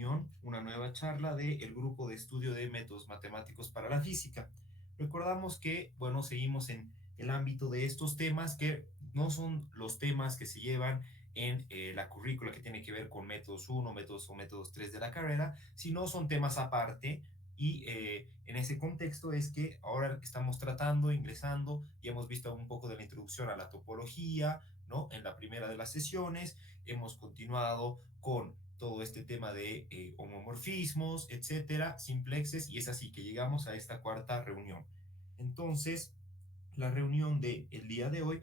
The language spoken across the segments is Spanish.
reunión, una nueva charla del grupo de estudio de métodos matemáticos para la física. Recordamos que, bueno, seguimos en el ámbito de estos temas que no son los temas que se llevan en la currícula que tiene que ver con métodos uno métodos o métodos 3 de la carrera, sino son temas aparte y en ese contexto es que ahora estamos tratando, ingresando y hemos visto un poco de la introducción a la topología, ¿no? En la primera de las sesiones hemos continuado con todo este tema de homomorfismos, etcétera, simplexes, y es así que llegamos a esta cuarta reunión. Entonces, la reunión del día de hoy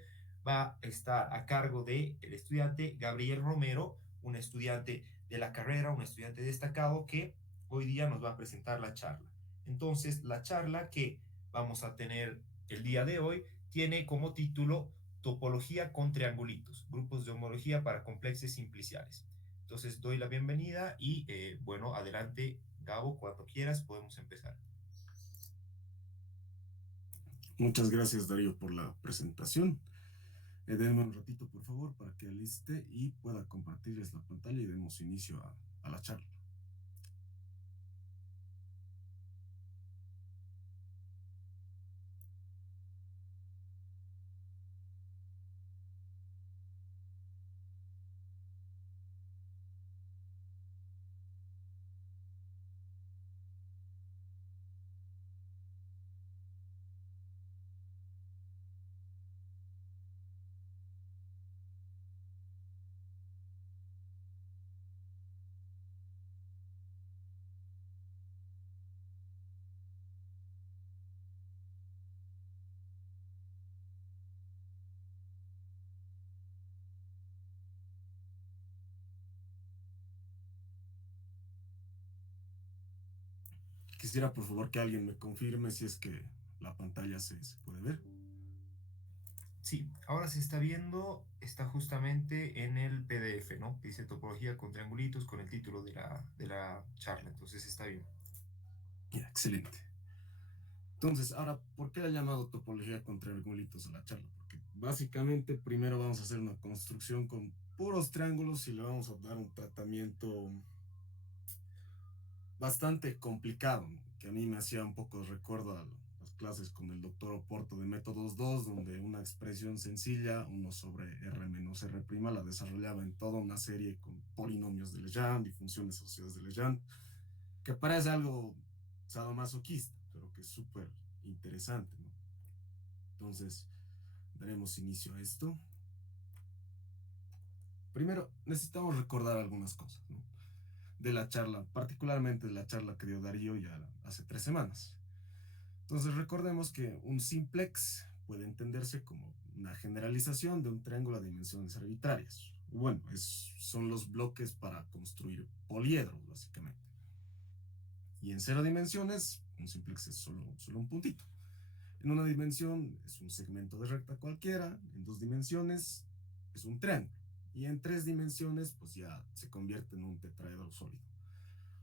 va a estar a cargo del estudiante Gabriel Romero, un estudiante de la carrera, un estudiante destacado que hoy día nos va a presentar la charla. Entonces, la charla que vamos a tener el día de hoy tiene como título Topología con triangulitos, grupos de homología para complexes simpliciales. Entonces, doy la bienvenida y, bueno, adelante, Gabo, cuando quieras podemos empezar. Muchas gracias, Darío, por la presentación. Denme un ratito, por favor, para que aliste y pueda compartirles la pantalla y demos inicio a la charla. Quisiera, por favor, que alguien me confirme si es que la pantalla se puede ver. Sí, ahora se está viendo, está justamente en el PDF, ¿no? Dice topología con triangulitos con el título de la charla, entonces está bien. Ya, excelente. Entonces, ahora, ¿por qué la he llamado topología con triangulitos a la charla? Porque básicamente primero vamos a hacer una construcción con puros triángulos y le vamos a dar un tratamiento bastante complicado, ¿no? Que a mí me hacía un poco recuerdo a las clases con el doctor Oporto de métodos 2, donde una expresión sencilla, 1 sobre R menos R', la desarrollaba en toda una serie con polinomios de Legendre y funciones asociadas de Legendre, que parece algo sadomasoquista, pero que es súper interesante, ¿no? Entonces, daremos inicio a esto. Primero, necesitamos recordar algunas cosas, ¿no? De la charla, particularmente de la charla que dio Darío ya hace 3 semanas. Entonces recordemos que un simplex puede entenderse como una generalización de un triángulo a dimensiones arbitrarias. Bueno, son los bloques para construir poliedros, básicamente. Y en 0 dimensiones, un simplex es solo un puntito. En una dimensión es un segmento de recta cualquiera, en 2 dimensiones es un triángulo. Y en 3 dimensiones, pues ya se convierte en un tetraedro sólido.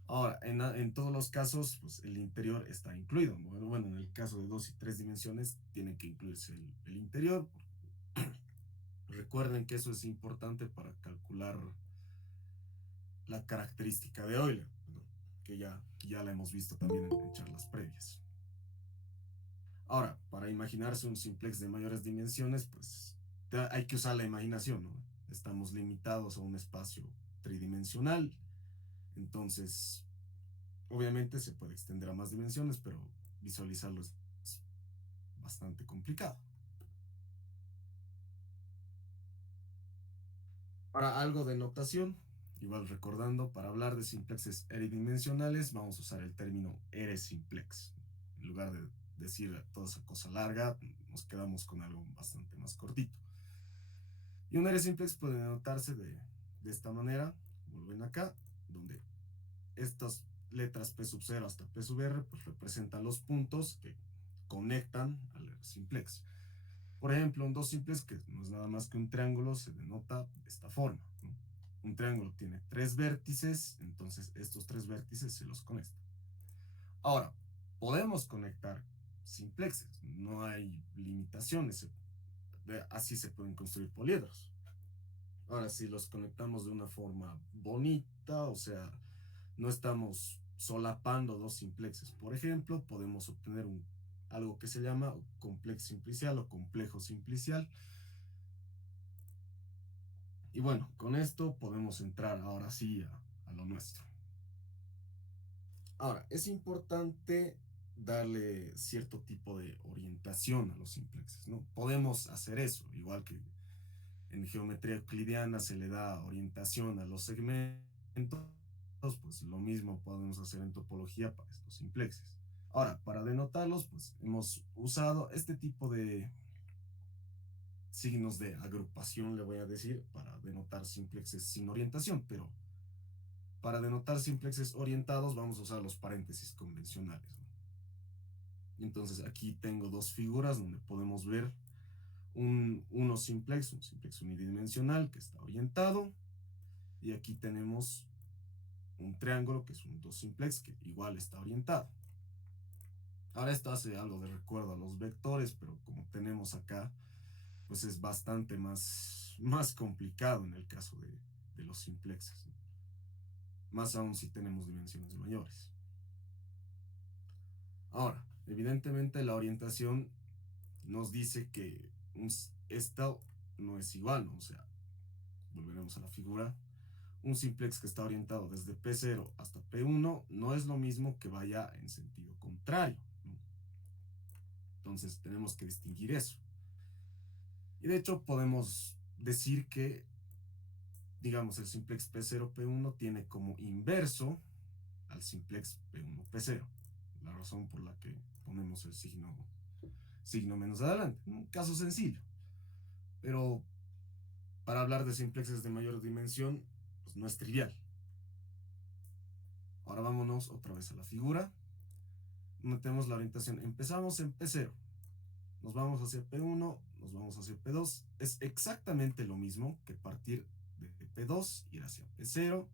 Ahora, en todos los casos, pues el interior está incluido. Bueno, en el caso de 2 y 3 dimensiones, tiene que incluirse el interior. Recuerden que eso es importante para calcular la característica de Euler, ¿no? Que ya la hemos visto también en charlas previas. Ahora, para imaginarse un simplex de mayores dimensiones, pues hay que usar la imaginación, ¿no? Estamos limitados a un espacio tridimensional, entonces obviamente se puede extender a más dimensiones, pero visualizarlo es bastante complicado. Ahora, algo de notación, igual recordando, para hablar de simplexes eridimensionales, vamos a usar el término R-simplex. En lugar de decir toda esa cosa larga, nos quedamos con algo bastante más cortito. Y un R-simplex puede notarse de esta manera, como lo ven acá, donde estas letras P sub 0 hasta P sub R pues representan los puntos que conectan al R-simplex. Por ejemplo, un dos simples, que no es nada más que un triángulo, se denota de esta forma, ¿no? Un triángulo tiene 3 vértices, entonces estos 3 vértices se los conecta. Ahora, podemos conectar simplexes, no hay limitaciones, así se pueden construir poliedros. Ahora, si los conectamos de una forma bonita, o sea, No estamos solapando dos simplexes. Por ejemplo, podemos obtener algo que se llama complejo simplicial o complejo simplicial. Y bueno, con esto podemos entrar ahora sí a lo nuestro. Ahora, es importante darle cierto tipo de orientación a los simplexes, ¿no? Podemos hacer eso, igual que en geometría euclidiana se le da orientación a los segmentos, pues lo mismo podemos hacer en topología para estos simplexes. Ahora, para denotarlos, pues hemos usado este tipo de signos de agrupación, le voy a decir, para denotar simplexes sin orientación, pero para denotar simplexes orientados vamos a usar los paréntesis convencionales, ¿no? Entonces aquí tengo dos figuras donde podemos ver un simplex unidimensional que está orientado, y aquí tenemos un triángulo que es un dos simplex que igual está orientado. Ahora esto hace algo de recuerdo a los vectores, pero como tenemos acá, pues es bastante más complicado en el caso de los simplexes, ¿no? Más aún si tenemos dimensiones mayores. Ahora, evidentemente la orientación nos dice que esto no es igual, ¿no? O sea, volveremos a la figura. Un simplex que está orientado desde P0 hasta P1 no es lo mismo que vaya en sentido contrario, ¿no? Entonces tenemos que distinguir eso. Y de hecho podemos decir que, digamos, el simplex P0 P1 tiene como inverso al simplex P1 P0. La razón por la que ponemos el signo menos adelante. Un caso sencillo. Pero para hablar de simplexes de mayor dimensión, pues no es trivial. Ahora vámonos otra vez a la figura. Donde tenemos la orientación. Empezamos en P0. Nos vamos hacia P1, nos vamos hacia P2. Es exactamente lo mismo que partir de P2, ir hacia P0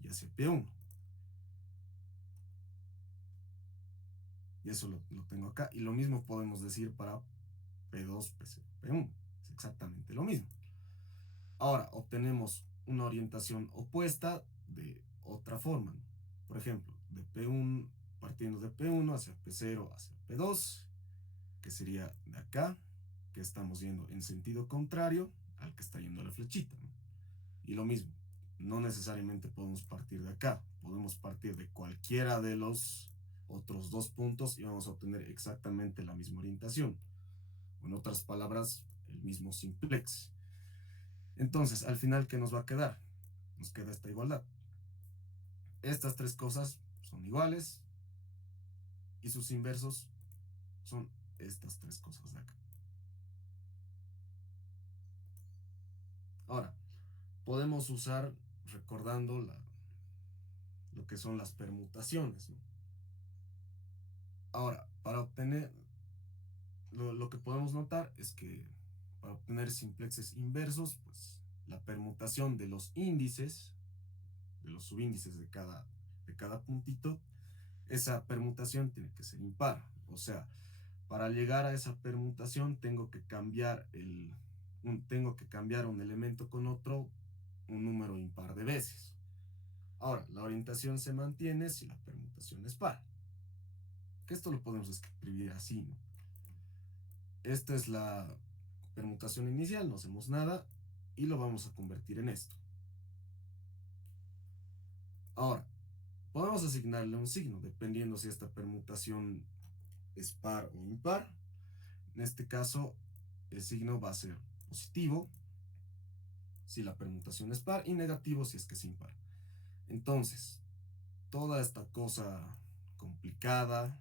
y hacia P1. Y eso lo tengo acá. Y lo mismo podemos decir para P2, P0, P1. Es exactamente lo mismo. Ahora obtenemos una orientación opuesta de otra forma, ¿no? Por ejemplo, de P1, partiendo de P1 hacia P0, hacia P2, que sería de acá, que estamos yendo en sentido contrario al que está yendo la flechita, ¿no? Y lo mismo, no necesariamente podemos partir de acá, podemos partir de cualquiera de los otros dos puntos y vamos a obtener exactamente la misma orientación. En otras palabras, el mismo simplex. Entonces, al final, ¿qué nos va a quedar? Nos queda esta igualdad. Estas tres cosas son iguales y sus inversos son estas tres cosas de acá. Ahora, podemos usar, recordando lo que son las permutaciones, ¿no? Ahora, para obtener, lo que podemos notar es que para obtener simplexes inversos, pues la permutación de los índices, de los subíndices de cada puntito, esa permutación tiene que ser impar. O sea, para llegar a esa permutación tengo que cambiar un elemento con otro un número impar de veces. Ahora, la orientación se mantiene si la permutación es par. Que esto lo podemos escribir así, ¿no? Esta es la permutación inicial, no hacemos nada y lo vamos a convertir en esto. Ahora, podemos asignarle un signo dependiendo si esta permutación es par o impar. En este caso, el signo va a ser positivo si la permutación es par y negativo si es que es impar. Entonces, toda esta cosa complicada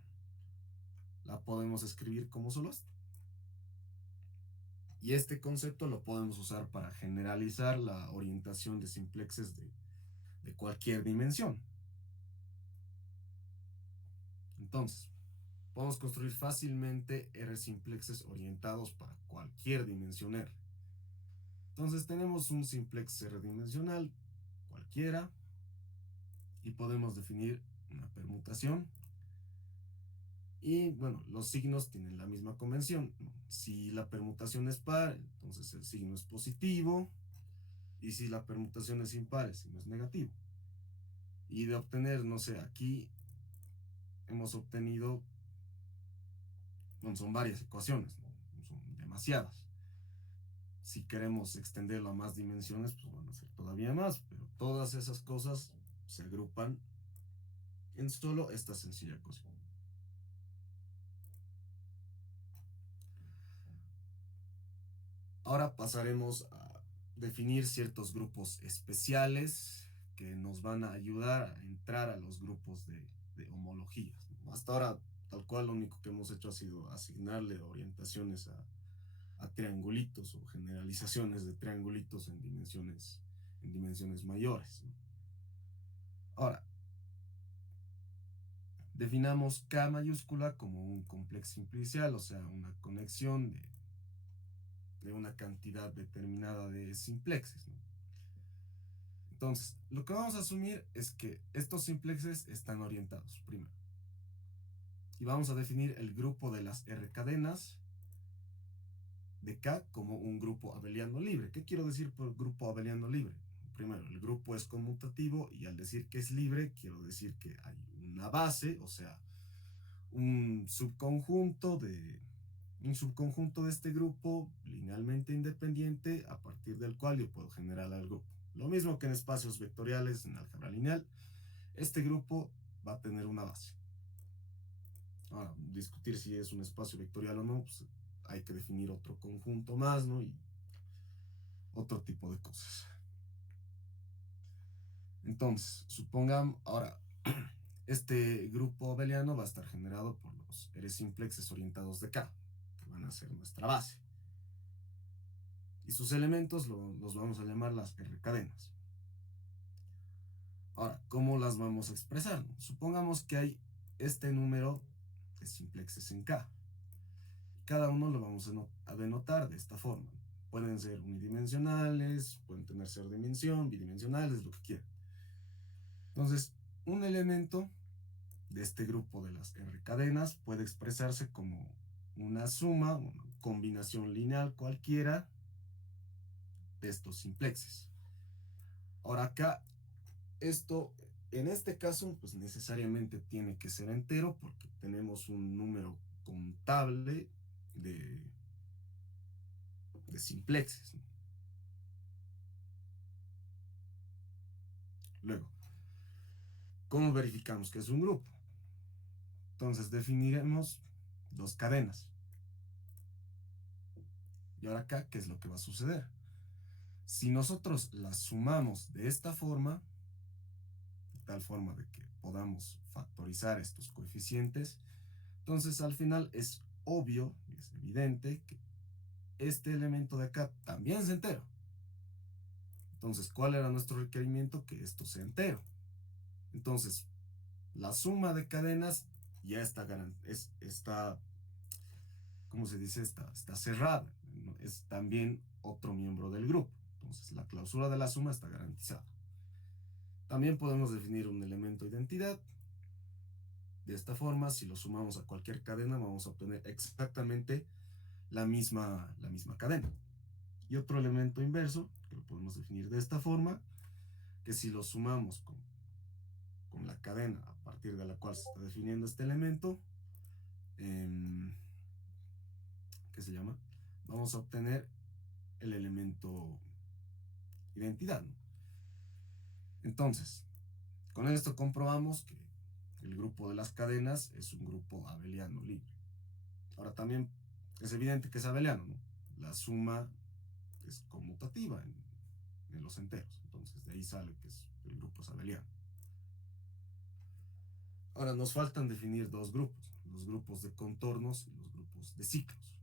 la podemos escribir como solo esto. Y este concepto lo podemos usar para generalizar la orientación de simplexes de cualquier dimensión. Entonces, podemos construir fácilmente R simplexes orientados para cualquier dimensión R. Entonces tenemos un simplex R dimensional cualquiera y podemos definir una permutación. Y bueno, los signos tienen la misma convención. Si la permutación es par, entonces el signo es positivo. Y si la permutación es impar, el signo es negativo. Y de obtener, no sé, aquí hemos obtenido, bueno, son varias ecuaciones, ¿no? Son demasiadas. Si queremos extenderlo a más dimensiones, pues van a ser todavía más, pero todas esas cosas se agrupan en solo esta sencilla ecuación. Ahora pasaremos a definir ciertos grupos especiales que nos van a ayudar a entrar a los grupos de homologías, ¿no? Hasta ahora, tal cual, lo único que hemos hecho ha sido asignarle orientaciones a triangulitos o generalizaciones de triangulitos en dimensiones mayores, ¿no? Ahora, definamos K mayúscula como un complejo simplicial, o sea, una conexión de una cantidad determinada de simplexes, ¿no? Entonces, lo que vamos a asumir es que estos simplexes están orientados, primero. Y vamos a definir el grupo de las R cadenas de K como un grupo abeliano libre. ¿Qué quiero decir por grupo abeliano libre? Primero, el grupo es conmutativo y al decir que es libre, quiero decir que hay una base, o sea, un subconjunto de este grupo linealmente independiente a partir del cual yo puedo generar el grupo. Lo mismo que en espacios vectoriales en álgebra lineal, este grupo va a tener una base. Ahora, discutir si es un espacio vectorial o no, pues hay que definir otro conjunto más, ¿no? Y otro tipo de cosas. Entonces, supongamos, ahora, este grupo abeliano va a estar generado por los R simplexes orientados de K, que van a ser nuestra base. Y sus elementos los vamos a llamar las R cadenas. Ahora, ¿cómo las vamos a expresar? Supongamos que hay este número de simplexes en K. Cada uno lo vamos a denotar de esta forma. Pueden ser unidimensionales, pueden tener cero dimensión, bidimensionales, lo que quieran. Entonces, un elemento de este grupo de las R cadenas puede expresarse como una suma, una combinación lineal cualquiera de estos simplexes. Ahora acá, esto, en este caso, pues necesariamente tiene que ser entero porque tenemos un número contable de simplexes, ¿no? Luego, ¿cómo verificamos que es un grupo? Entonces definiremos dos cadenas. Y ahora acá, ¿qué es lo que va a suceder? Si nosotros las sumamos de esta forma, de tal forma de que podamos factorizar estos coeficientes, entonces al final es obvio, es evidente que este elemento de acá también es entero. Entonces, ¿cuál era nuestro requerimiento? Que esto sea entero. Entonces, la suma de cadenas ya está, ¿cómo se dice? Está cerrada. ¿No? Es también otro miembro del grupo. Entonces, la clausura de la suma está garantizada. También podemos definir un elemento identidad. De esta forma, si lo sumamos a cualquier cadena, vamos a obtener exactamente la misma cadena. Y otro elemento inverso, que lo podemos definir de esta forma, que si lo sumamos con la cadena a partir de la cual se está definiendo este elemento, eh, ¿qué se llama? Vamos a obtener el elemento identidad, ¿no? Entonces, con esto comprobamos que el grupo de las cadenas es un grupo abeliano libre. Ahora también es evidente que es abeliano, ¿no? La suma es conmutativa en los enteros. Entonces de ahí sale que el grupo es abeliano. Ahora nos faltan definir dos grupos, los grupos de contornos y los grupos de ciclos.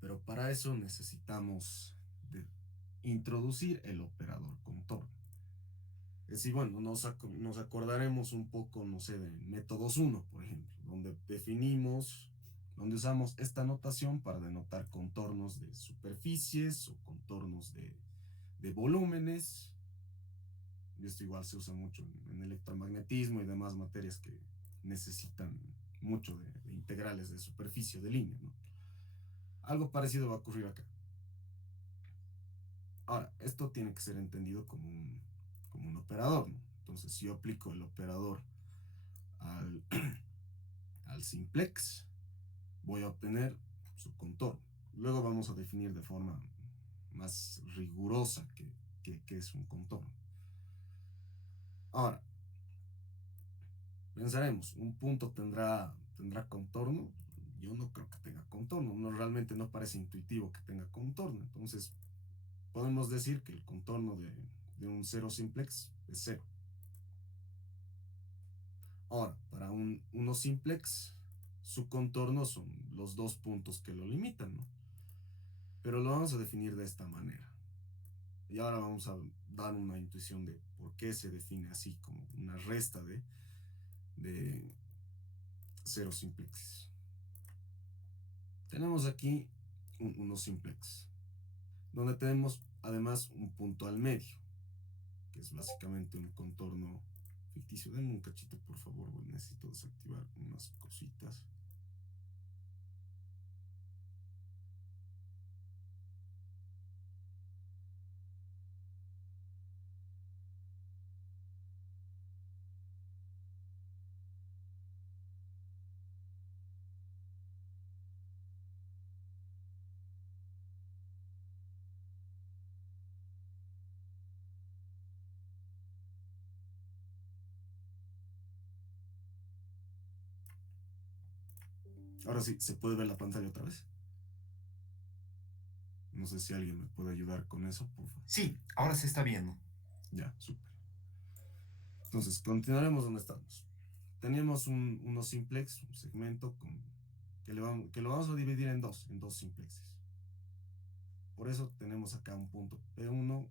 Pero para eso necesitamos introducir el operador contorno. Es decir, bueno, nos acordaremos un poco, no sé, de métodos 1, por ejemplo, donde usamos esta notación para denotar contornos de superficies o contornos de volúmenes. Y esto igual se usa mucho en electromagnetismo y demás materias que necesitan mucho de integrales de superficie, de línea, ¿no? Algo parecido va a ocurrir acá. Ahora, esto tiene que ser entendido como un operador, ¿no? Entonces, si yo aplico el operador al, al simplex, voy a obtener su contorno. Luego vamos a definir de forma más rigurosa que es un contorno. Ahora, pensaremos, ¿un punto tendrá contorno? Yo no creo que tenga contorno, no, realmente no parece intuitivo que tenga contorno. Entonces, podemos decir que el contorno de un cero simplex es cero. Ahora, para un 1 simplex, su contorno son los dos puntos que lo limitan, ¿no? Pero lo vamos a definir de esta manera. Y ahora vamos a dar una intuición de por qué se define así, como una resta de cero simplexes. Tenemos aquí un 1 simplex, donde tenemos además un punto al medio, que es básicamente un contorno ficticio. Denme un cachito, por favor, necesito desactivar unas cositas. Ahora sí, ¿se puede ver la pantalla otra vez? No sé si alguien me puede ayudar con eso, por favor. Sí, ahora se está viendo. Ya, súper. Entonces, continuaremos donde estamos. Teníamos uno simplex, un segmento que lo vamos a dividir en dos simplexes. Por eso tenemos acá un punto P1,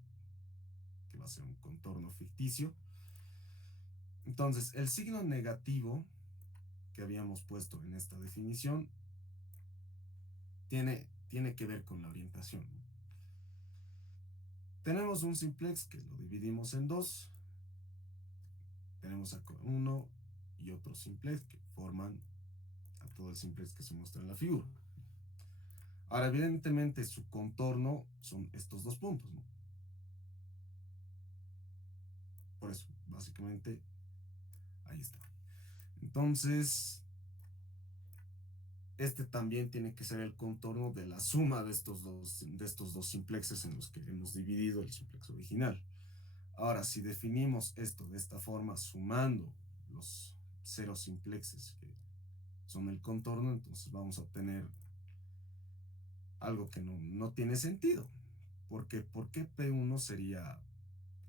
que va a ser un contorno ficticio. Entonces, el signo negativo que habíamos puesto en esta definición tiene que ver con la orientación. Tenemos un simplex que lo dividimos en dos. Tenemos acá uno y otro simplex que forman a todo el simplex que se muestra en la figura. Ahora, evidentemente, su contorno son estos dos puntos, ¿no? Por eso, básicamente, ahí está. Entonces, este también tiene que ser el contorno de la suma de estos dos simplexes en los que hemos dividido el simplex original. Ahora, si definimos esto de esta forma, sumando los ceros simplexes que son el contorno, entonces vamos a obtener algo que no tiene sentido. Porque, ¿por qué P1 sería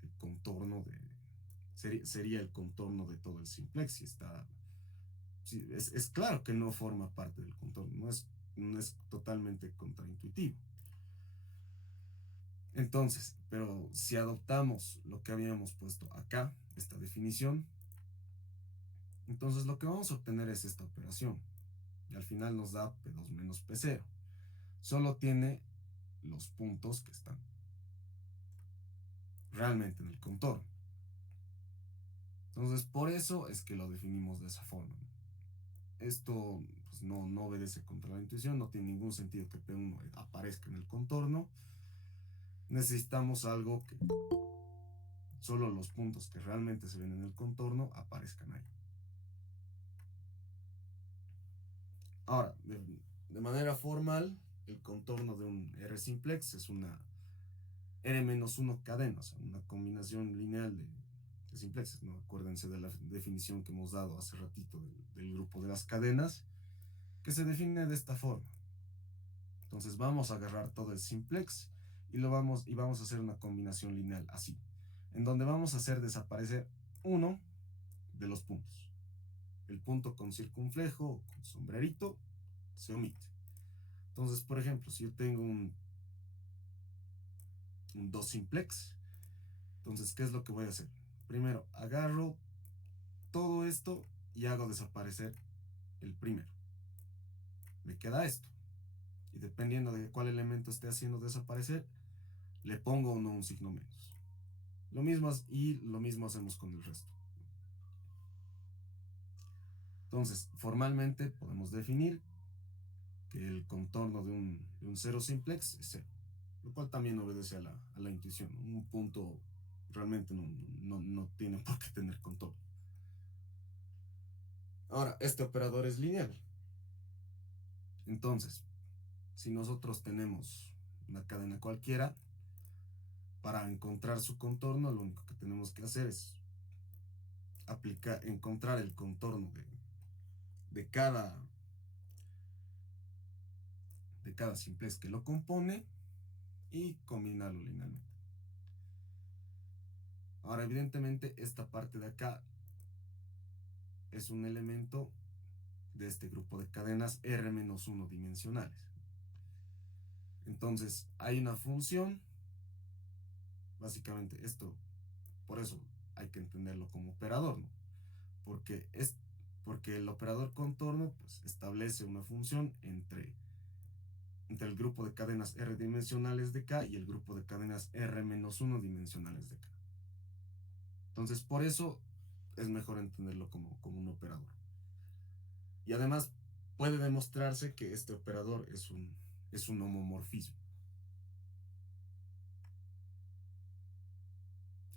el contorno sería el contorno de todo el simplex? Si está, si, es claro que no forma parte del contorno, no es totalmente contraintuitivo. Entonces, pero si adoptamos lo que habíamos puesto acá, esta definición, entonces lo que vamos a obtener es esta operación. Y al final nos da P2 menos P0. Solo tiene los puntos que están realmente en el contorno. Entonces, por eso es que lo definimos de esa forma. Esto pues, no obedece contra la intuición, no tiene ningún sentido que P1 aparezca en el contorno. Necesitamos algo que solo los puntos que realmente se ven en el contorno aparezcan ahí. Ahora, de manera formal, el contorno de un R simplex es una R-1 cadena, o sea, una combinación lineal de simplexes, ¿no? Acuérdense de la definición que hemos dado hace ratito del grupo de las cadenas, que se define de esta forma. Entonces vamos a agarrar todo el simplex y vamos a hacer una combinación lineal así, en donde vamos a hacer desaparecer uno de los puntos. El punto con circunflejo o con sombrerito se omite. Entonces, por ejemplo, si yo tengo un 2 simplex, entonces, ¿qué es lo que voy a hacer? Primero, agarro todo esto y hago desaparecer el primero. Me queda esto. Y dependiendo de cuál elemento esté haciendo desaparecer, le pongo o no un signo menos. Lo mismo hacemos con el resto. Entonces, formalmente podemos definir que el contorno de un cero simplex es cero, lo cual también obedece a la intuición, ¿no? Un punto realmente no tiene por qué tener contorno. Ahora, este operador es lineal. Entonces, si nosotros tenemos una cadena cualquiera, para encontrar su contorno, lo único que tenemos que hacer es encontrar el contorno de cada, de cada simplex que lo compone y combinarlo linealmente. Ahora, evidentemente, esta parte de acá es un elemento de este grupo de cadenas R-1 dimensionales. Entonces, hay una función, básicamente esto, por eso hay que entenderlo como operador, ¿no? Porque, porque el operador contorno pues, establece una función entre el grupo de cadenas R dimensionales de K y el grupo de cadenas R-1 dimensionales de K. Entonces, por eso es mejor entenderlo como un operador. Y además, puede demostrarse que este operador es un homomorfismo.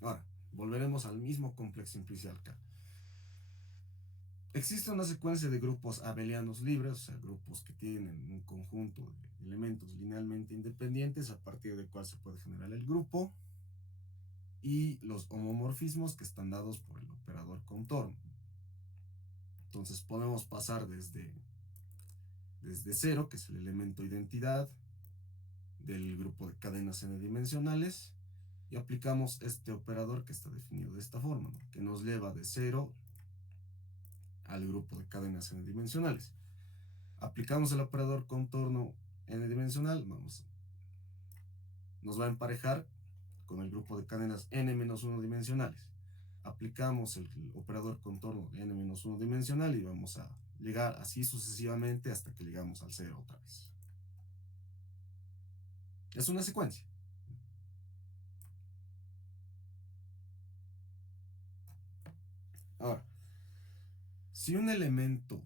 Ahora, volveremos al mismo complex simplicial K. Existe una secuencia de grupos abelianos libres, o sea, grupos que tienen un conjunto de elementos linealmente independientes a partir del cual se puede generar el grupo, y los homomorfismos que están dados por el operador contorno. Entonces podemos pasar desde cero, que es el elemento identidad del grupo de cadenas n-dimensionales, y aplicamos este operador que está definido de esta forma, ¿no? Que nos lleva de cero al grupo de cadenas n-dimensionales. Aplicamos el operador contorno n-dimensional, nos va a emparejar con el grupo de cadenas n-1 dimensionales. Aplicamos el operador contorno de n-1 dimensional y vamos a llegar así sucesivamente hasta que llegamos al cero otra vez. Es una secuencia. Ahora, si un elemento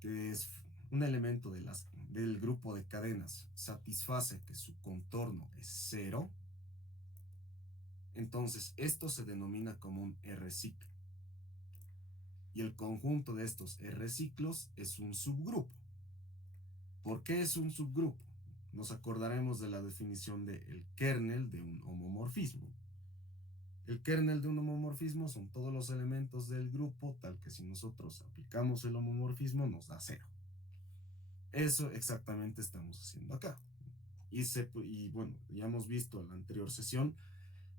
que es un elemento del grupo de cadenas satisface que su contorno es cero, entonces esto se denomina como un R-ciclo. Y el conjunto de estos R-ciclos es un subgrupo. ¿Por qué es un subgrupo? Nos acordaremos de la definición del kernel de un homomorfismo. El kernel de un homomorfismo son todos los elementos del grupo, tal que si nosotros aplicamos el homomorfismo nos da cero. Eso exactamente estamos haciendo acá. Y bueno, ya hemos visto en la anterior sesión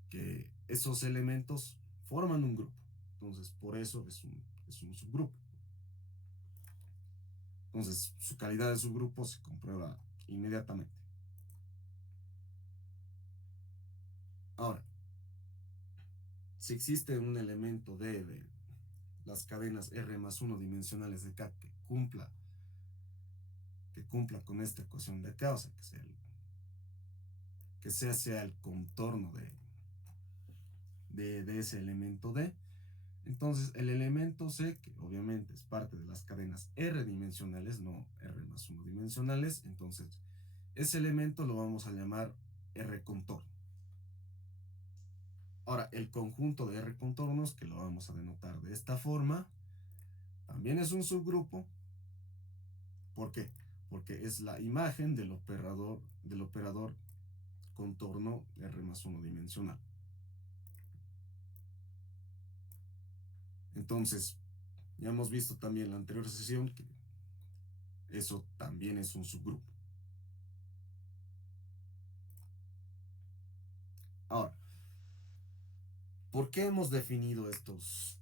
que esos elementos forman un grupo. Entonces, por eso es un subgrupo. Entonces, su calidad de subgrupo se comprueba inmediatamente. Ahora, si existe un elemento de las cadenas R+1 dimensionales de K que cumpla con esta ecuación de acá, o sea, que sea el contorno de ese elemento D, entonces el elemento C, que obviamente es parte de las cadenas R dimensionales, no R+1 dimensionales, entonces ese elemento lo vamos a llamar R contorno. Ahora, el conjunto de R contornos, que lo vamos a denotar de esta forma, también es un subgrupo. ¿Por qué? Porque es la imagen del operador contorno R+1 dimensional. Entonces, ya hemos visto también en la anterior sesión que eso también es un subgrupo. Ahora, ¿por qué hemos definido estos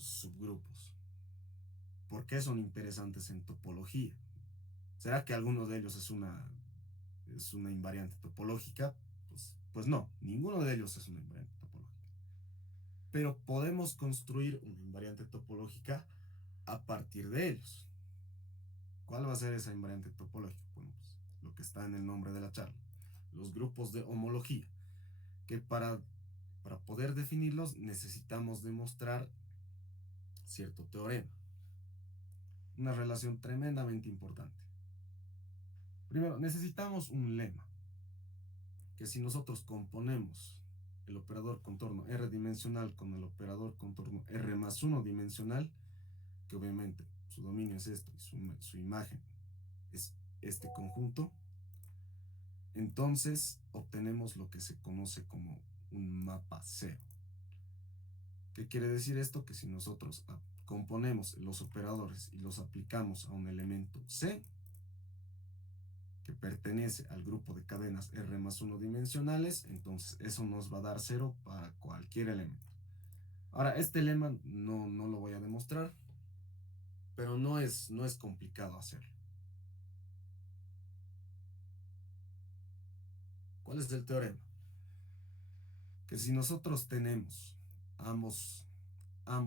subgrupos? ¿Por qué son interesantes en topología? ¿Será que alguno de ellos es una invariante topológica? Pues no, ninguno de ellos es una invariante topológica. Pero podemos construir una invariante topológica a partir de ellos. ¿Cuál va a ser esa invariante topológica? Bueno, pues lo que está en el nombre de la charla. Los grupos de homología, que para poder definirlos necesitamos demostrar cierto teorema. Una relación tremendamente importante. Primero, necesitamos un lema, que si nosotros componemos el operador contorno R dimensional con el operador contorno R más 1 dimensional, que obviamente su dominio es esto y su imagen es este conjunto, entonces obtenemos lo que se conoce como un mapa cero. ¿Qué quiere decir esto? Que si nosotros componemos los operadores y los aplicamos a un elemento C, que pertenece al grupo de cadenas R más 1 dimensionales, entonces eso nos va a dar 0 para cualquier elemento. Ahora, este lema no lo voy a demostrar, pero no es complicado hacerlo. ¿Cuál es el teorema? Que si nosotros tenemos ambos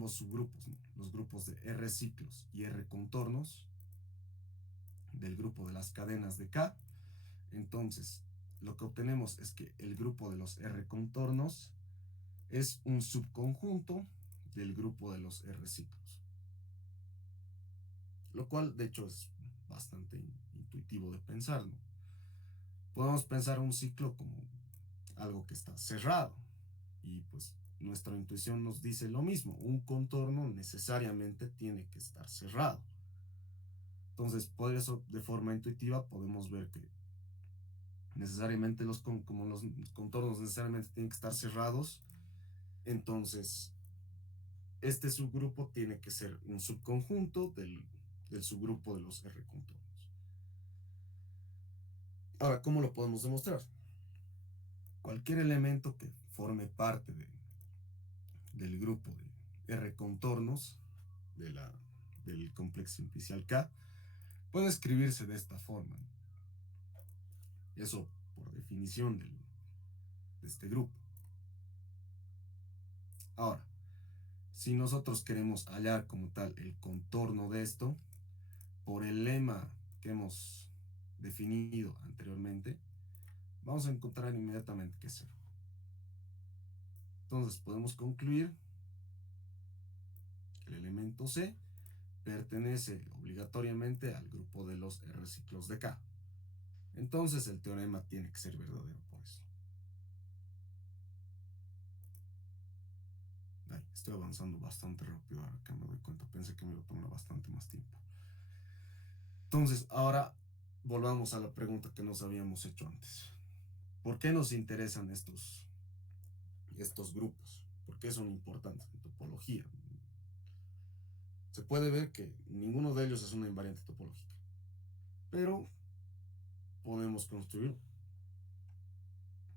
subgrupos, ¿no? Los grupos de R ciclos y R contornos del grupo de las cadenas de K, entonces lo que obtenemos es que el grupo de los R contornos es un subconjunto del grupo de los R ciclos, lo cual de hecho es bastante intuitivo de pensar, ¿no? Podemos pensar un ciclo como algo que está cerrado y pues nuestra intuición nos dice lo mismo, un contorno necesariamente tiene que estar cerrado. Entonces, por eso de forma intuitiva podemos ver que necesariamente como los contornos necesariamente tienen que estar cerrados, entonces este subgrupo tiene que ser un subconjunto del subgrupo de los R contornos. Ahora, ¿cómo lo podemos demostrar? Cualquier elemento que forme parte del grupo de R contornos del complejo simplicial K puede escribirse de esta forma. Eso por definición de este grupo. Ahora, si nosotros queremos hallar como tal el contorno de esto, por el lema que hemos definido anteriormente, vamos a encontrar inmediatamente que es cero. Entonces podemos concluir que el elemento C pertenece obligatoriamente al grupo de los R ciclos de K. Entonces el teorema tiene que ser verdadero por eso. Ay, estoy avanzando bastante rápido ahora que me doy cuenta. Pensé que me iba a tomar bastante más tiempo. Entonces, ahora volvamos a la pregunta que nos habíamos hecho antes. ¿Por qué nos interesan estos grupos? ¿Por qué son importantes en topología? Se puede ver que ninguno de ellos es una invariante topológica, pero podemos construir.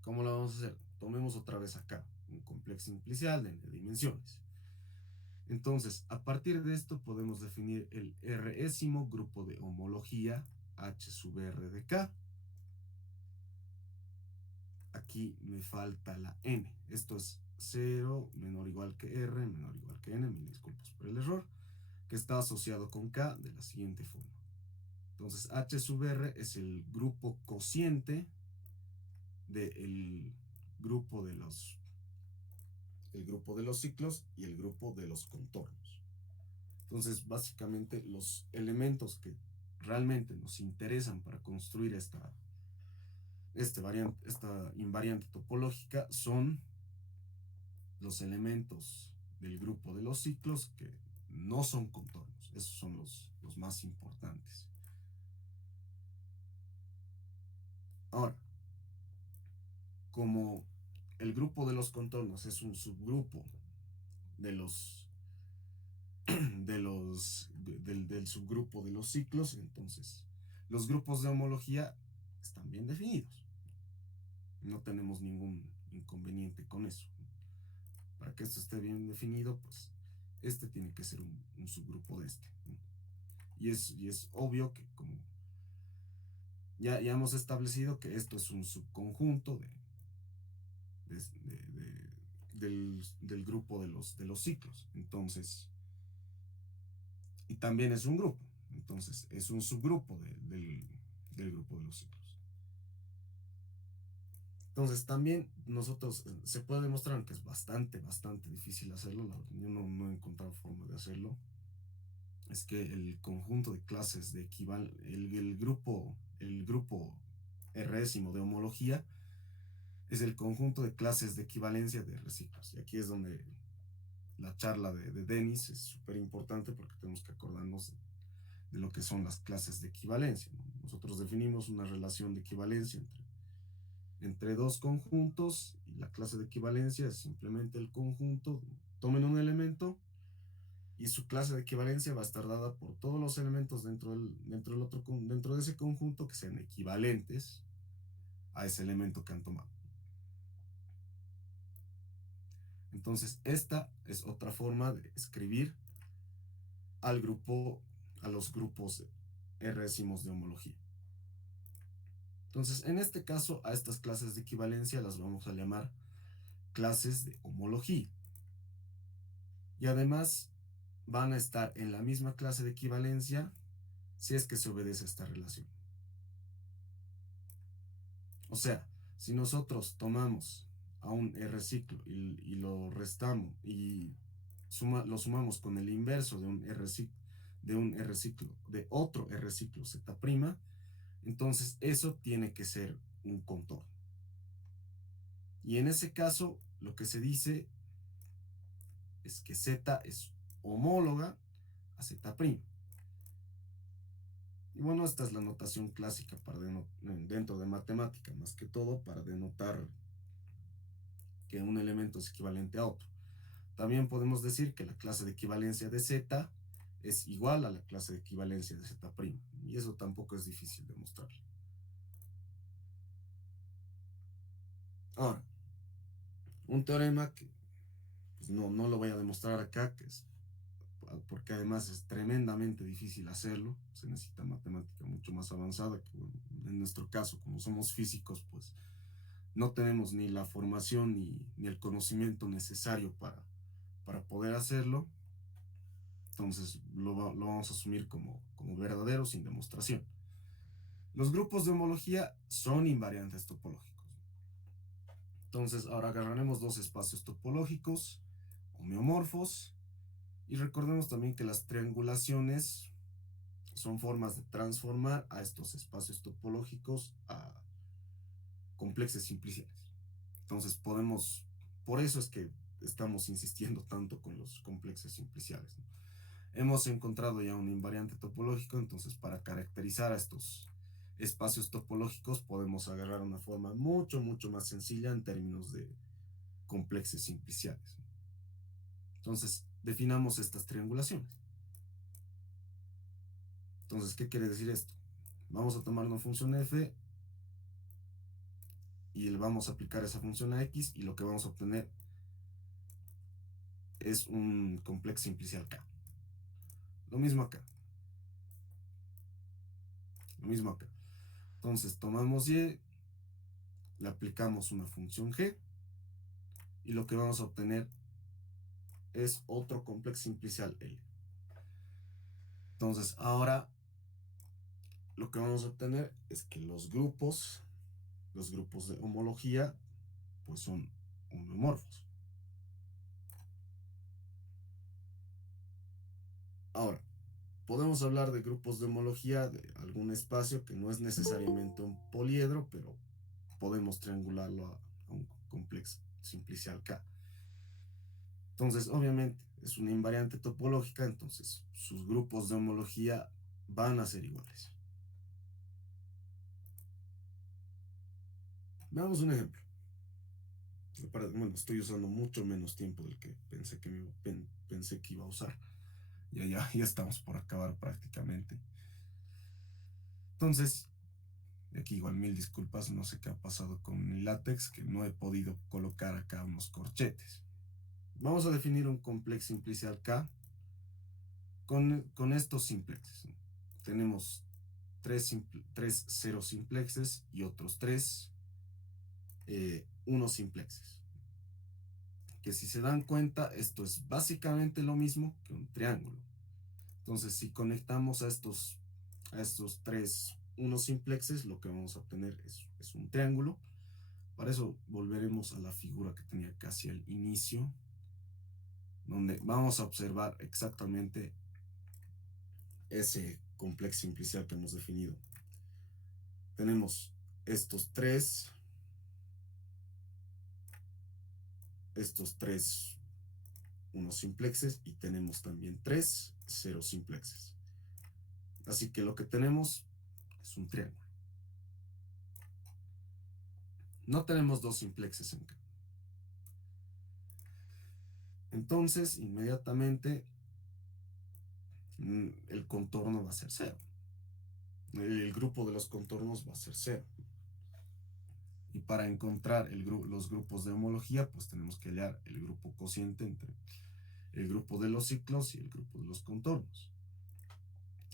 ¿Cómo lo vamos a hacer? Tomemos otra vez acá un complejo simplicial de n dimensiones. Entonces, a partir de esto podemos definir el Résimo grupo de homología H sub R de K. Aquí me falta la n. Esto es 0 menor o igual que R menor o igual que n. Mil disculpas por el error. Que está asociado con K de la siguiente forma. Entonces, H sub R es el grupo cociente del grupo de los ciclos y el grupo de los contornos. Entonces, básicamente, los elementos que realmente nos interesan para construir esta invariante topológica son los elementos del grupo de los ciclos que no son contornos. Esos son los más importantes. Ahora, como el grupo de los contornos es un subgrupo de del subgrupo de los ciclos, entonces los grupos de homología están bien definidos. No tenemos ningún inconveniente con eso. Para que esto esté bien definido, pues este tiene que ser un subgrupo de este, ¿no? Y es obvio que como ya hemos establecido que esto es un subconjunto del grupo de los ciclos. Entonces, y también es un grupo. Entonces, es un subgrupo del grupo de los ciclos. Entonces, también nosotros se puede demostrar que es bastante difícil hacerlo. Yo no he encontrado forma de hacerlo. Es que el conjunto de clases de el grupo Résimo de homología es el conjunto de clases de equivalencia de reciclos. Y aquí es donde la charla de Denis es súper importante porque tenemos que acordarnos de lo que son las clases de equivalencia, ¿no? Nosotros definimos una relación de equivalencia entre dos conjuntos y la clase de equivalencia es simplemente el conjunto. Tomen un elemento y su clase de equivalencia va a estar dada por todos los elementos dentro de ese conjunto que sean equivalentes a ese elemento que han tomado. Entonces, esta es otra forma de escribir al grupo, a los grupos R decimos de homología. Entonces, en este caso, a estas clases de equivalencia las vamos a llamar clases de homología. Y además van a estar en la misma clase de equivalencia si es que se obedece a esta relación. O sea, si nosotros tomamos a un R ciclo y lo restamos y lo sumamos con el inverso de un R ciclo, de otro R ciclo Z', entonces eso tiene que ser un contorno. Y en ese caso, lo que se dice es que Z es homóloga a Z'. Y bueno, esta es la notación clásica dentro de matemática, más que todo para denotar que un elemento es equivalente a otro. También podemos decir que la clase de equivalencia de Z es igual a la clase de equivalencia de Z', y eso tampoco es difícil de mostrar. Ahora, un teorema que pues no lo voy a demostrar acá, porque además es tremendamente difícil hacerlo, se necesita matemática mucho más avanzada, que bueno, en nuestro caso, como somos físicos, pues no tenemos ni la formación ni el conocimiento necesario para poder hacerlo, entonces lo vamos a asumir como verdadero sin demostración. Los grupos de homología son invariantes topológicos. Entonces ahora agarraremos dos espacios topológicos homeomorfos y recordemos también que las triangulaciones son formas de transformar a estos espacios topológicos a complexes simpliciales. Entonces por eso es que estamos insistiendo tanto con los complexes simpliciales, ¿no? Hemos encontrado ya un invariante topológico, entonces para caracterizar a estos espacios topológicos podemos agarrar una forma mucho más sencilla en términos de complexes simpliciales. Entonces definamos estas triangulaciones. Entonces, ¿qué quiere decir esto? Vamos a tomar una función f y le vamos a aplicar esa función a x y lo que vamos a obtener es un complejo simplicial k. Lo mismo acá. Lo mismo acá. Entonces tomamos y, le aplicamos una función g y lo que vamos a obtener es otro complejo simplicial L. Entonces ahora lo que vamos a obtener es que los grupos de homología pues son homeomorfos. Ahora, podemos hablar de grupos de homología de algún espacio que no es necesariamente un poliedro, pero podemos triangularlo a un complejo simplicial K. Entonces, obviamente, es una invariante topológica, entonces sus grupos de homología van a ser iguales. Veamos un ejemplo. Bueno, estoy usando mucho menos tiempo del que pensé que iba a usar. Ya estamos por acabar prácticamente. Entonces, aquí igual mil disculpas, no sé qué ha pasado con mi látex, que no he podido colocar acá unos corchetes. Vamos a definir un complejo simplicial K con estos simplexes, ¿no? Tenemos tres cero simplexes y otros tres unos simplexes. Que si se dan cuenta, esto es básicamente lo mismo que un triángulo. Entonces, si conectamos a estos tres unos simplexes, lo que vamos a obtener es un triángulo. Para eso volveremos a la figura que tenía casi al inicio, donde vamos a observar exactamente ese complejo simplicial que hemos definido. Tenemos estos tres estos tres unos simplexes y tenemos también tres ceros simplexes. Así que lo que tenemos es un triángulo. No tenemos dos simplexes en K. Entonces, inmediatamente, el contorno va a ser cero. El grupo de los contornos va a ser cero. Y para encontrar los grupos de homología, pues tenemos que hallar el grupo cociente entre el grupo de los ciclos y el grupo de los contornos.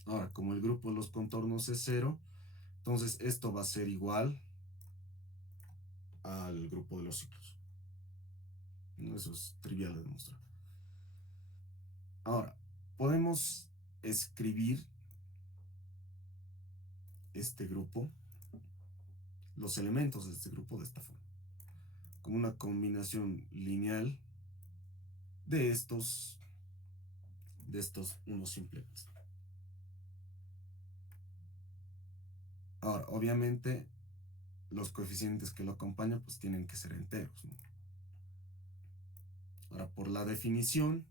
Ahora, como el grupo de los contornos es cero, entonces esto va a ser igual al grupo de los ciclos. Eso es trivial de demostrar. Ahora, podemos escribir este grupo, los elementos de este grupo de esta forma, como una combinación lineal de estos unos simplex. Ahora, obviamente, los coeficientes que lo acompañan pues tienen que ser enteros, ¿no? Ahora, por la definición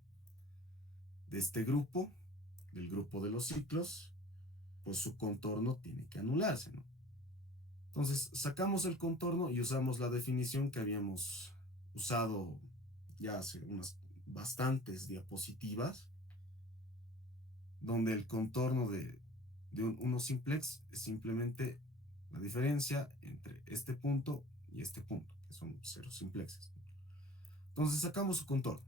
de este grupo, del grupo de los ciclos, pues su contorno tiene que anularse, ¿no? Entonces, sacamos el contorno y usamos la definición que habíamos usado ya hace unas bastantes diapositivas, donde el contorno de uno simplex es simplemente la diferencia entre este punto y este punto, que son ceros simplexes. Entonces sacamos su contorno,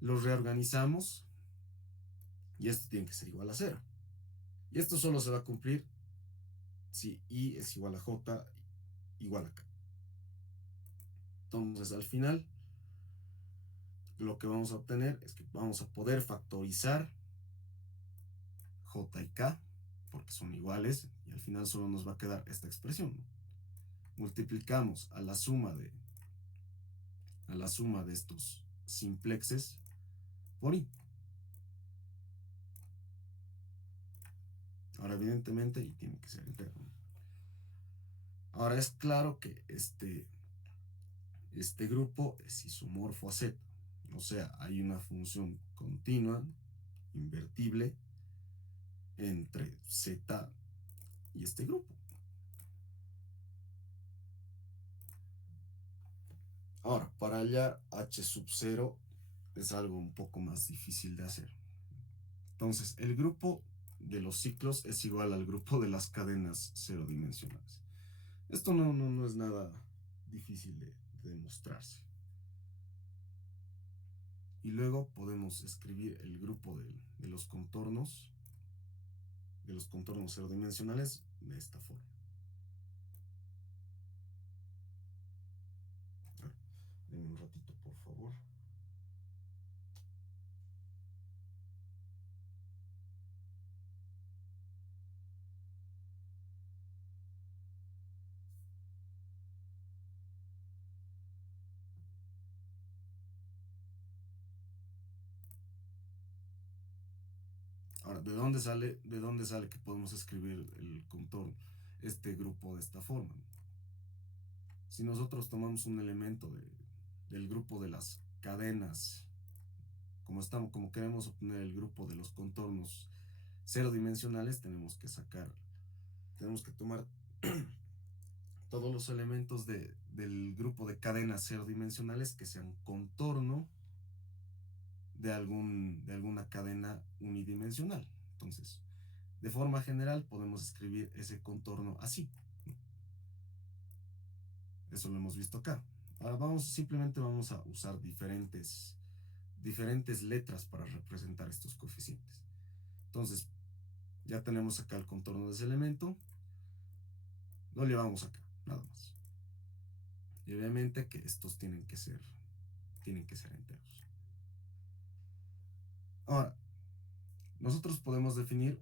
lo reorganizamos y esto tiene que ser igual a cero. Y esto solo se va a cumplir si I es igual a J igual a K. Entonces al final lo que vamos a obtener es que vamos a poder factorizar J y K porque son iguales y al final solo nos va a quedar esta expresión, ¿no? Multiplicamos a la suma de estos simplexes por I. Ahora evidentemente I tiene que ser entero, ¿no? Ahora es claro que este grupo es isomorfo a Z, o sea, hay una función continua, invertible, entre Z y este grupo. Ahora, para hallar H sub 0 es algo un poco más difícil de hacer. Entonces, el grupo de los ciclos es igual al grupo de las cadenas cero dimensionales. Esto no es nada difícil de demostrarse. Y luego podemos escribir el grupo de los contornos cero dimensionales de esta forma. Denme un ratito, por favor. Ahora, de dónde sale que podemos escribir el contorno? Este grupo de esta forma. Si nosotros tomamos un elemento del grupo de las cadenas, como queremos obtener el grupo de los contornos cero dimensionales, tenemos que tomar todos los elementos del grupo de cadenas cero dimensionales que sean contorno de alguna cadena unidimensional. Entonces, de forma general podemos escribir ese contorno así. Eso lo hemos visto acá. Ahora simplemente vamos a usar diferentes letras para representar estos coeficientes. Entonces, ya tenemos acá el contorno de ese elemento. Lo llevamos acá, nada más. Y obviamente que estos tienen que ser enteros. Ahora, nosotros podemos definir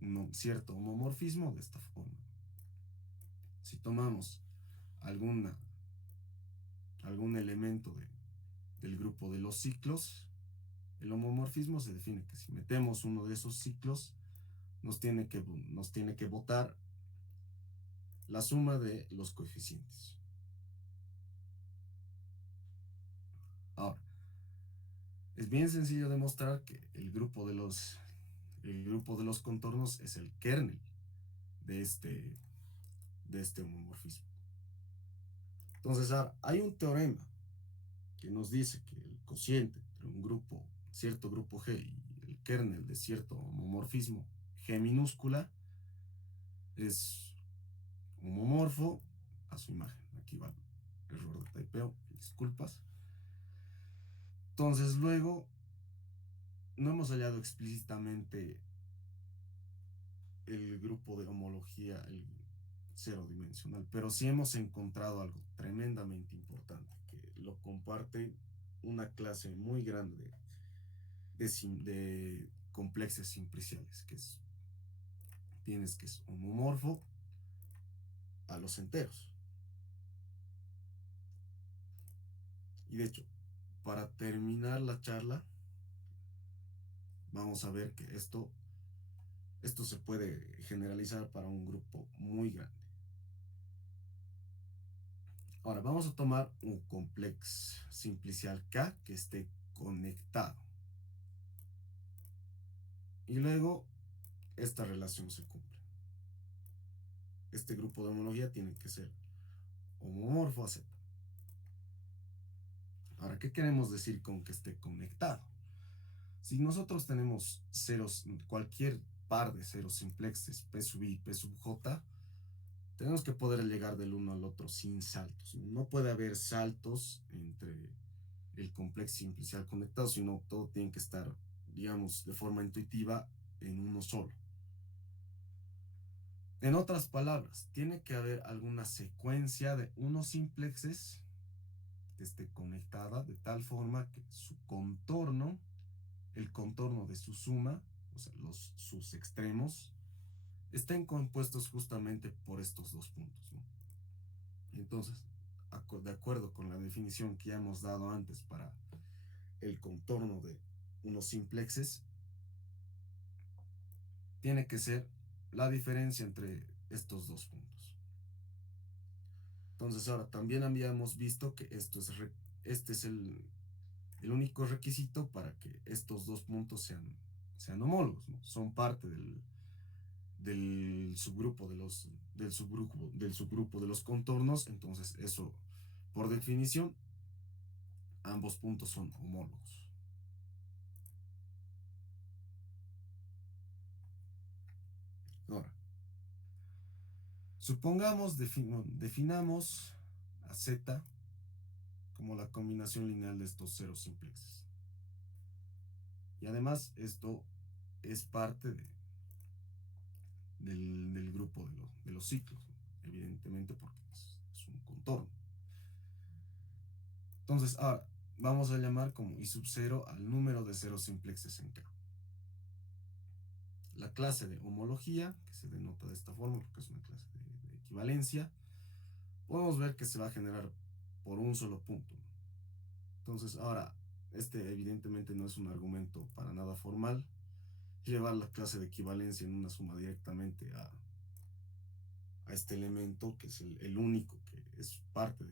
un cierto homomorfismo de esta forma. Si tomamos algún elemento del grupo de los ciclos, el homomorfismo se define que si metemos uno de esos ciclos, nos tiene que botar la suma de los coeficientes. Es bien sencillo demostrar que el grupo de los contornos es el kernel de de este homomorfismo. Entonces, ahora, hay un teorema que nos dice que el cociente entre un grupo, cierto grupo G y el kernel de cierto homomorfismo G minúscula es homomorfo a su imagen. Aquí va el error de typeo, disculpas. Entonces, luego, no hemos hallado explícitamente el grupo de homología, el cero dimensional, pero sí hemos encontrado algo tremendamente importante que lo comparte una clase muy grande de complexes simpliciales, que es homomorfo a los enteros. Y de hecho, para terminar la charla, vamos a ver que esto se puede generalizar para un grupo muy grande. Ahora vamos a tomar un complex simplicial K que esté conectado. Y luego esta relación se cumple. Este grupo de homología tiene que ser homomorfo a Z. Ahora, ¿qué queremos decir con que esté conectado? Si nosotros tenemos ceros, cualquier par de ceros simplexes P sub I y P sub J, tenemos que poder llegar del uno al otro sin saltos. No puede haber saltos entre el complejo simplicial conectado, sino todo tiene que estar, digamos, de forma intuitiva en uno solo. En otras palabras, tiene que haber alguna secuencia de unos simplexes que esté conectada de tal forma que su contorno, el contorno de su suma, o sea, sus extremos, estén compuestos justamente por estos dos puntos, ¿no? Entonces, de acuerdo con la definición que ya hemos dado antes para el contorno de unos simplexes, tiene que ser la diferencia entre estos dos puntos. Entonces, ahora también habíamos visto que este es el único requisito para que estos dos puntos sean homólogos, ¿no? Son parte del subgrupo del subgrupo de los contornos. Entonces, eso, por definición, ambos puntos son homólogos. Ahora, supongamos, definamos a Z como la combinación lineal de estos ceros simplexes. Y además esto es parte del grupo de los ciclos, ¿no? Evidentemente porque es un contorno. Entonces, ahora vamos a llamar como I sub 0 al número de ceros simplexes en K. La clase de homología, que se denota de esta forma porque es una clase de equivalencia, podemos ver que se va a generar por un solo punto. Entonces, ahora, este evidentemente no es un argumento para nada formal. Llevar la clase de equivalencia en una suma directamente a este elemento, que es el único que es parte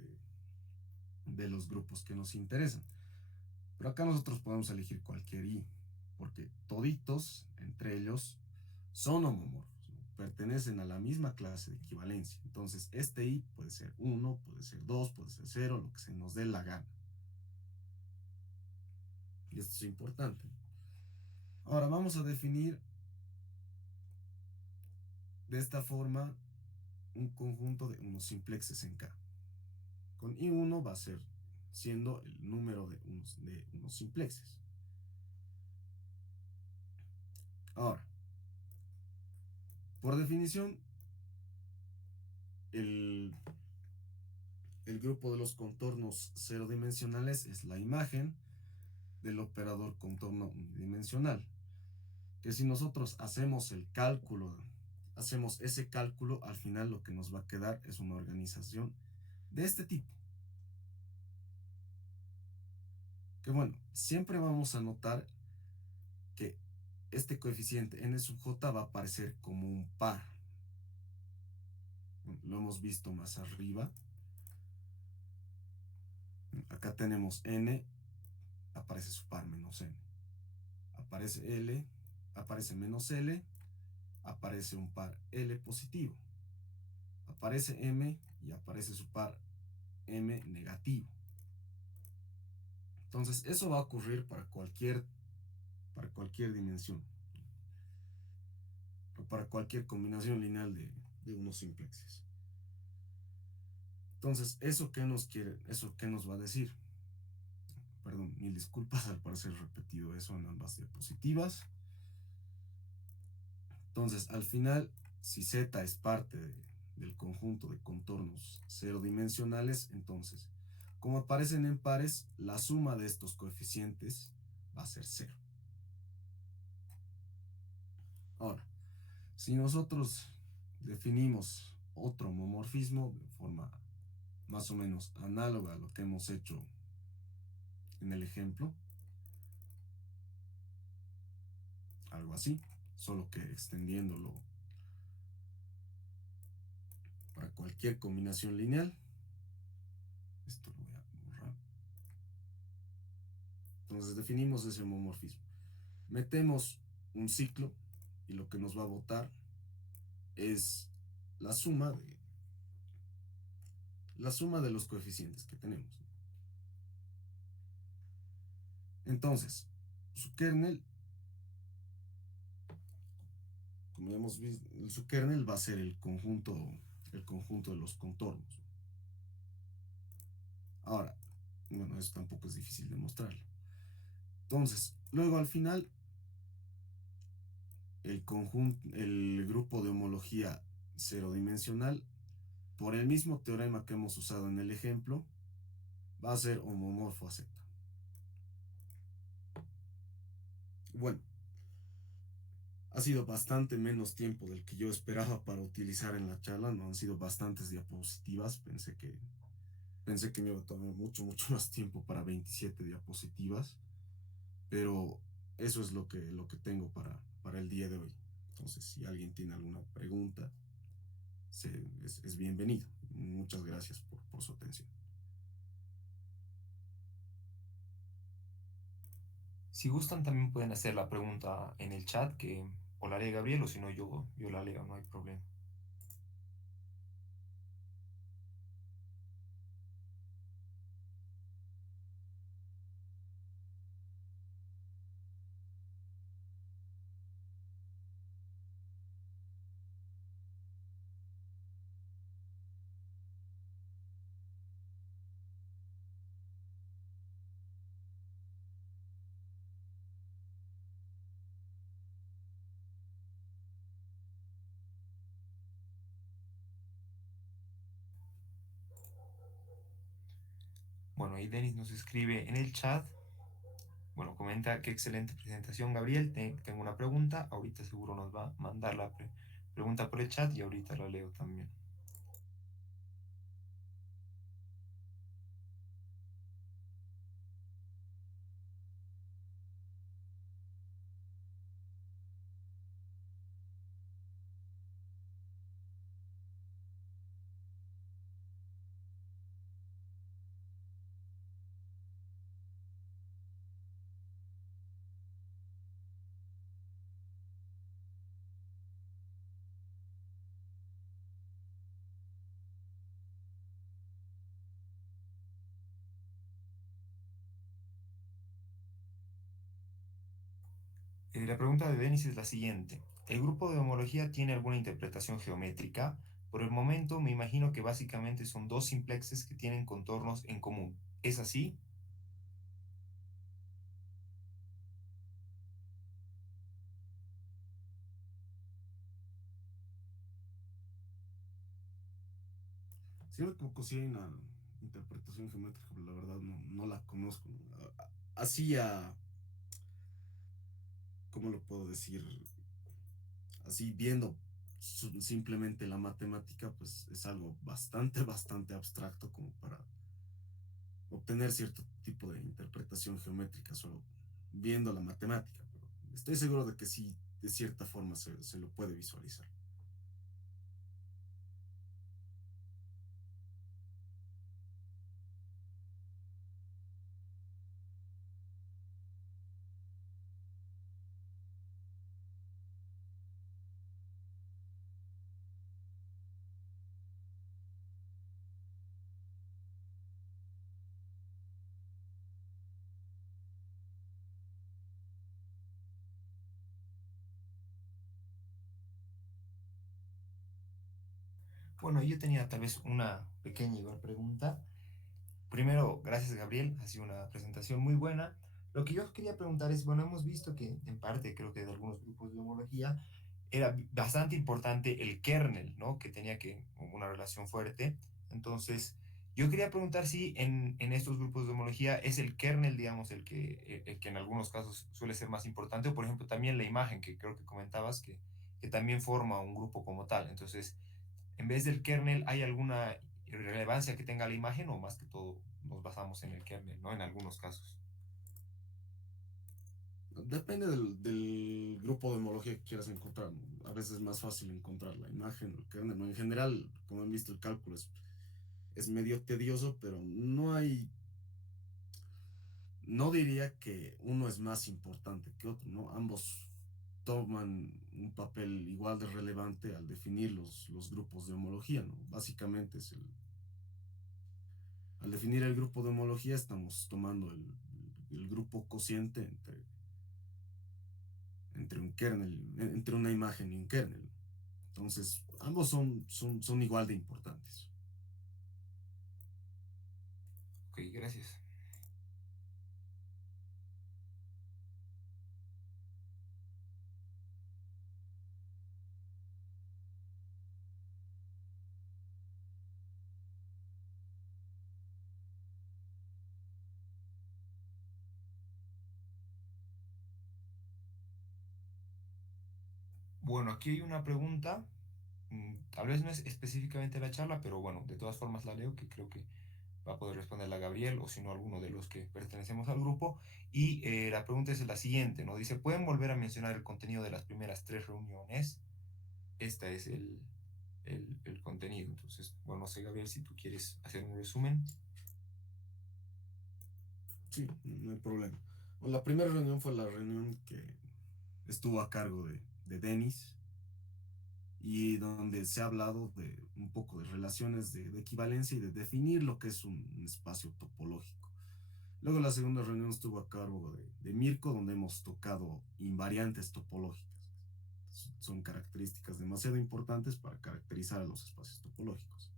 de los grupos que nos interesan. Pero acá nosotros podemos elegir cualquier I, porque toditos, entre ellos, son homomorfos, ¿no? Pertenecen a la misma clase de equivalencia. Entonces, este I puede ser 1, puede ser 2, puede ser 0, lo que se nos dé la gana. Y esto es importante. Ahora vamos a definir de esta forma un conjunto de unos simplexes en K. Con I1 va a ser siendo el número de unos simplexes. Ahora, por definición, el, el grupo de los contornos cero dimensionales es la imagen del operador contorno unidimensional. Que si nosotros hacemos ese cálculo, al final lo que nos va a quedar es una organización de este tipo. Que bueno, siempre vamos a notar que este coeficiente n sub j va a aparecer como un par. Lo hemos visto más arriba. Acá tenemos n aparece su par menos n. Aparece L, aparece menos L, aparece un par L positivo. Aparece M y aparece su par M negativo. Entonces, eso va a ocurrir para cualquier dimensión, o para cualquier combinación lineal de unos simplexes. Entonces, ¿eso qué nos quiere? ¿Eso qué nos va a decir? Perdón, mil disculpas, al parecer he repetido eso en ambas diapositivas. Entonces, al final, si Z es parte del conjunto de contornos cero dimensionales, entonces, como aparecen en pares, la suma de estos coeficientes va a ser cero. Ahora, si nosotros definimos otro homomorfismo de forma más o menos análoga a lo que hemos hecho en el ejemplo, algo así, solo que extendiéndolo para cualquier combinación lineal. Esto lo voy a borrar. Entonces definimos ese homomorfismo. Metemos un ciclo y lo que nos va a botar es la suma de los coeficientes que tenemos. Entonces, su kernel, como ya hemos visto, su kernel va a ser el conjunto de los contornos. Ahora, bueno, eso tampoco es difícil de mostrarlo. Entonces, luego al final, el grupo de homología cero dimensional, por el mismo teorema que hemos usado en el ejemplo, va a ser homomorfo a Z. Bueno, ha sido bastante menos tiempo del que yo esperaba para utilizar en la charla, no han sido bastantes diapositivas, pensé que me iba a tomar mucho, mucho más tiempo para 27 diapositivas, pero eso es lo que tengo para el día de hoy. Entonces, si alguien tiene alguna pregunta, es bienvenido. Muchas gracias por su atención. Si gustan, también pueden hacer la pregunta en el chat, que o la lee Gabriel, o si no, yo la leo, no hay problema. Bueno, ahí Denis nos escribe en el chat. Bueno, comenta: qué excelente presentación, Gabriel. Tengo una pregunta. Ahorita seguro nos va a mandar la pregunta por el chat y ahorita la leo también. La pregunta de Denis es la siguiente: ¿el grupo de homología tiene alguna interpretación geométrica? Por el momento me imagino que básicamente son dos simplexes que tienen contornos en común. ¿Es así? Si no me equivoco, sí hay una interpretación geométrica, pero la verdad no la conozco. Así ¿cómo lo puedo decir? Así viendo simplemente la matemática, pues es algo bastante, bastante abstracto como para obtener cierto tipo de interpretación geométrica solo viendo la matemática. Pero estoy seguro de que sí, de cierta forma se lo puede visualizar. Bueno, yo tenía tal vez una pequeña igual pregunta. Primero, gracias Gabriel, ha sido una presentación muy buena. Lo que yo quería preguntar es, bueno, hemos visto que en parte, creo que de algunos grupos de homología, era bastante importante el kernel, ¿no? Que tenía que una relación fuerte. Entonces, yo quería preguntar si en estos grupos de homología es el kernel, digamos, el que en algunos casos suele ser más importante, o por ejemplo también la imagen, que creo que comentabas, que también forma un grupo como tal. Entonces, en vez del kernel, ¿hay alguna relevancia que tenga la imagen o más que todo nos basamos en el kernel, ¿no? En algunos casos. Depende del grupo de homología que quieras encontrar, ¿no? A veces es más fácil encontrar la imagen o el kernel, ¿no? En general, como han visto, el cálculo es medio tedioso, pero no diría que uno es más importante que otro, ¿no? Ambos toman un papel igual de relevante al definir los grupos de homología, ¿no? Básicamente al definir el grupo de homología estamos tomando el grupo cociente entre un kernel, entre una imagen y un kernel. Entonces, ambos son igual de importantes. Ok, gracias. Bueno, aquí hay una pregunta, tal vez no es específicamente la charla, pero bueno, de todas formas la leo, que creo que va a poder responderla Gabriel o si no alguno de los que pertenecemos al grupo. Y la pregunta es la siguiente, ¿no? Dice, ¿pueden volver a mencionar el contenido de las primeras tres reuniones? Esta es el contenido. Entonces, bueno, no sé, Gabriel, si tú quieres hacer un resumen. Sí, no hay problema. Bueno, la primera reunión fue la reunión que estuvo a cargo de Denis y donde se ha hablado de un poco de relaciones de equivalencia y de definir lo que es un espacio topológico. Luego la segunda reunión estuvo a cargo de Mirko, donde hemos tocado invariantes topológicas. Son características demasiado importantes para caracterizar a los espacios topológicos.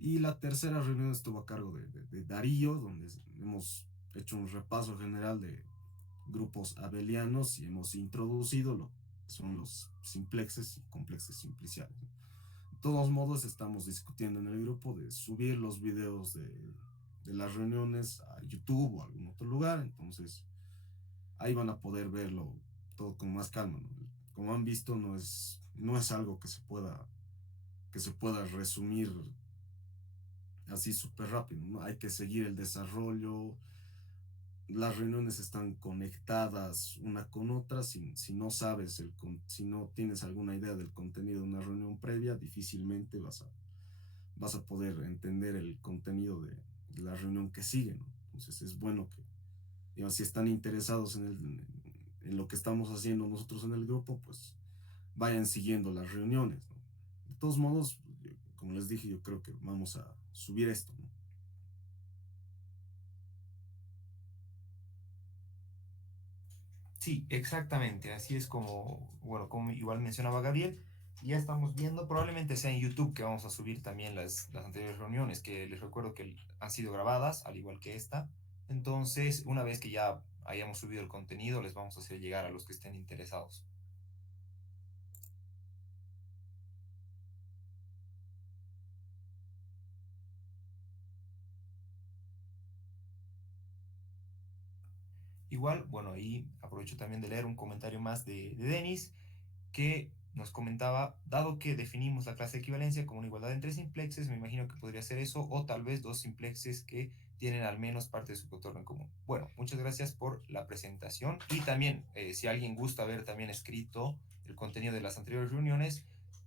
Y la tercera reunión estuvo a cargo de Darío, donde hemos hecho un repaso general de grupos abelianos y hemos introducido lo que son los simplexes y complexes simpliciales. De todos modos, estamos discutiendo en el grupo de subir los videos de las reuniones a YouTube o a algún otro lugar, entonces ahí van a poder verlo todo con más calma, ¿no? Como han visto, no es algo que se pueda resumir así súper rápido, ¿no? Hay que seguir el desarrollo, las reuniones están conectadas una con otra, si no sabes, si no tienes alguna idea del contenido de una reunión previa, difícilmente vas a poder entender el contenido de la reunión que sigue, ¿no? Entonces es bueno que, digamos, si están interesados en lo que estamos haciendo nosotros en el grupo, pues vayan siguiendo las reuniones, ¿no? De todos modos, como les dije, yo creo que vamos a subir esto, ¿no? Sí, exactamente. Así es como, bueno, como igual mencionaba Gabriel, ya estamos viendo, probablemente sea en YouTube que vamos a subir también las anteriores reuniones, que les recuerdo que han sido grabadas, al igual que esta. Entonces, una vez que ya hayamos subido el contenido, les vamos a hacer llegar a los que estén interesados. Igual, bueno, ahí aprovecho también de leer un comentario más de Denis, que nos comentaba, dado que definimos la clase de equivalencia como una igualdad entre simplexes, me imagino que podría ser eso, o tal vez dos simplexes que tienen al menos parte de su contorno en común. Bueno, muchas gracias por la presentación y también, si alguien gusta ver también escrito el contenido de las anteriores reuniones,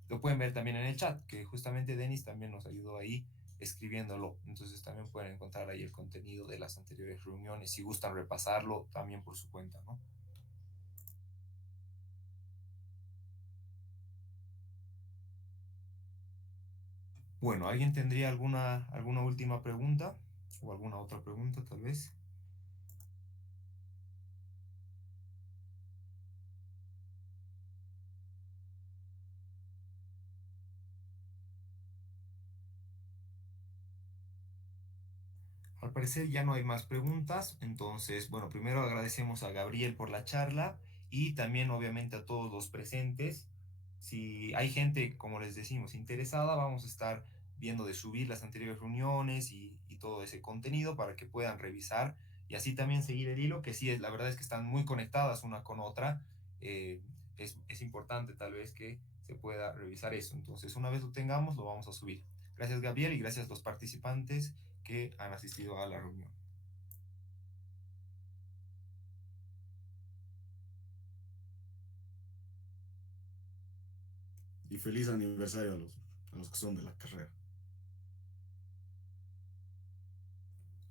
lo pueden ver también en el chat, que justamente Denis también nos ayudó ahí escribiéndolo. Entonces también pueden encontrar ahí el contenido de las anteriores reuniones. Si gustan repasarlo, también por su cuenta, ¿no? Bueno, ¿alguien tendría alguna última pregunta o alguna otra pregunta tal vez? Al parecer ya no hay más preguntas, entonces, bueno, primero agradecemos a Gabriel por la charla y también obviamente a todos los presentes. Si hay gente, como les decimos, interesada, vamos a estar viendo de subir las anteriores reuniones y todo ese contenido para que puedan revisar y así también seguir el hilo, que sí, la verdad es que están muy conectadas una con otra. Eh, es importante tal vez que se pueda revisar eso. Entonces, una vez lo tengamos, lo vamos a subir. Gracias, Gabriel, y gracias a los participantes que han asistido a la reunión. Y feliz aniversario a los que son de la carrera.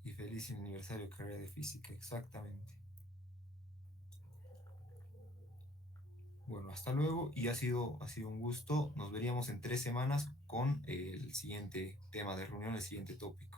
Y feliz aniversario carrera de física, exactamente. Bueno, hasta luego y ha sido un gusto. Nos veríamos en 3 semanas con el siguiente tema de reunión, el siguiente tópico.